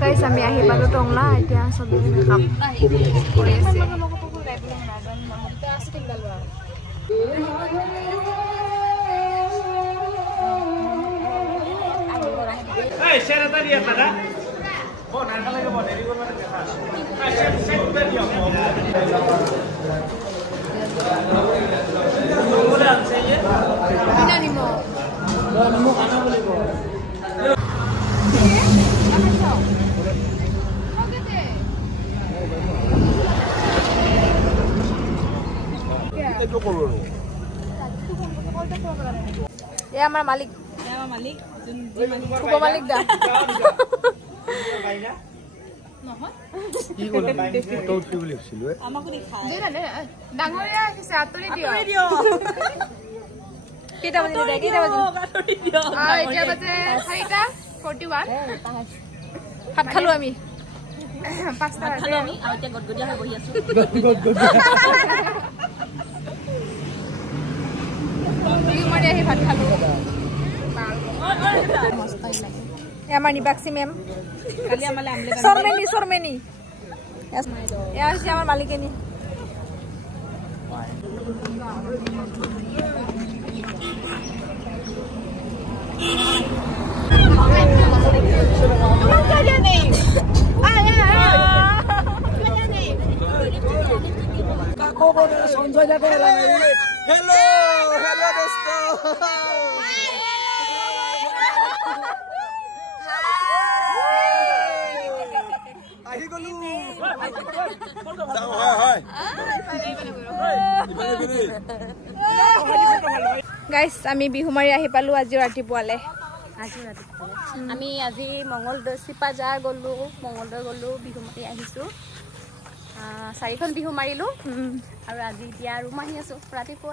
guys, kami ahi palu tongla এতিয়া সবে কাম কৰি আছে এই সেরাটা দিয়া দাদা ও নারকা লাগে বড় দেরি করবে দেখা এই সেট করে দিও বলে আছে ये না নিমো নিমো খানা বলিব ये हमारा मालिक खूब मालिक दा কি বলে তো কি বলেছিল আমাকে দেখা দে না ডাঙরিয়া কিছে আতৰি দিও কেটা বাজিলে দে কেটা বাজিলে আতৰি দিও এতিয়া বাজে 4:41 ভাত খালো আমি 5টা খালো আমি আৰু এতিয়া গদগদিয়া হৈ বহি আছো বিহুমাৰি আহি ভাত খালো মস্ত লাগে আমাৰ নিবাক্সি মেম কালি আমালে আমলে সরমেনি এ আসছে আমার মালিকেনি हेलो हेलो दोस्तों আহি গলু যাও হয় গাইস আমি বিহুমাৰি আহি পালো আজি ৰাতিপুৱালে আমি আজি মঙ্গলদৈ চিপাজাৰ গলো মঙ্গলদৈ গলো বিহুমাৰি আহিছো 4খন বিহু মাৰিলো আৰু আজি এতিয়া ৰুম আহি আছো ৰাতিপুৱা